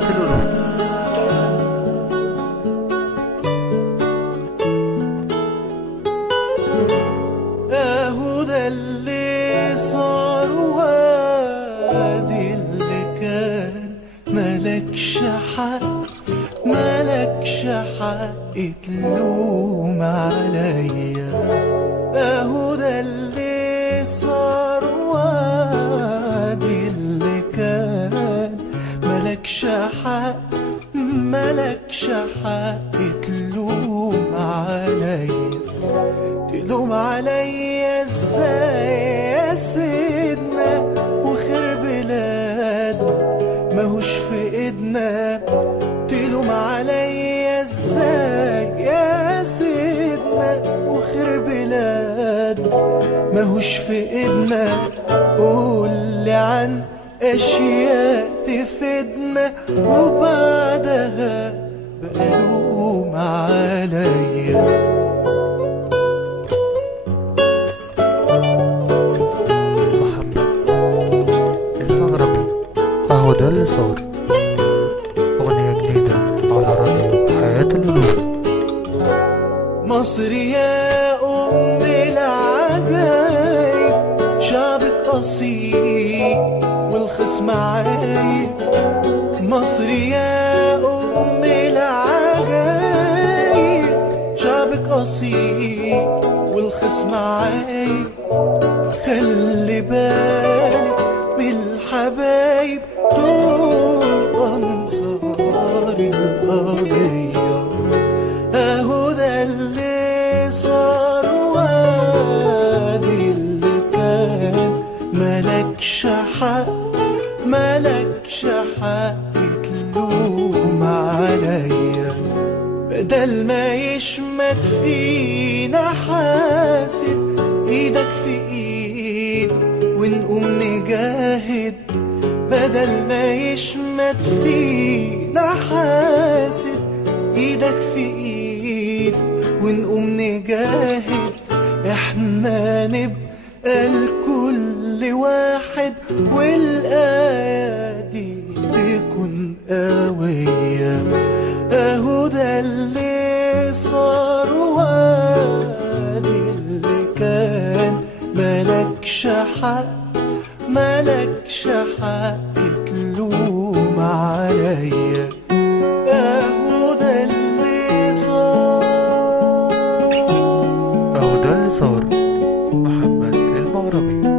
حياة القلوب. اهو ده اللي صار وادي اللي كان، ملكش حق ملكش حق تلوم عليا. اهو ده اللي صار وادي اللي كان، ملكش حق ملكش حق تلوم عليا. تلوم عليا ازاي يا سيدنا وخير بلادنا ماهوش في ايدنا. تلوم عليا ازاي يا سيدنا وخير بلادنا ماهوش في ايدنا. قولي عن اشياء تفيدنا وبعدها بقى لوم عليا. اهو ده اللي صار، أغنية جديدة على راديو حياة القلوب. مصر يا أم العجايب، شعبك أصيل والخصم عايب. مصر يا أم العجايب، شعبك أصيل والخصم عايب. خلي بالك من الحبايب دول أنصار القضية. أهو ده اللي صار وادي اللي كان، ملكش حق ملكش حق تلوم عليا. بدل ما يشمت فينا حاسد، ايدك في ايد ونقوم نجاهد. بدل ما يشمت فينا حاسد، ايدك في ايد ونقوم نجاهد. احنا نبقى لكل واحد والايادي تكون قوية. اهو ده اللي صار وادي اللي كان، ملكش حق ملكش حق تلوم عليا. اهو ده اللي صار، اهو ده اللي صار. محمد المغربي.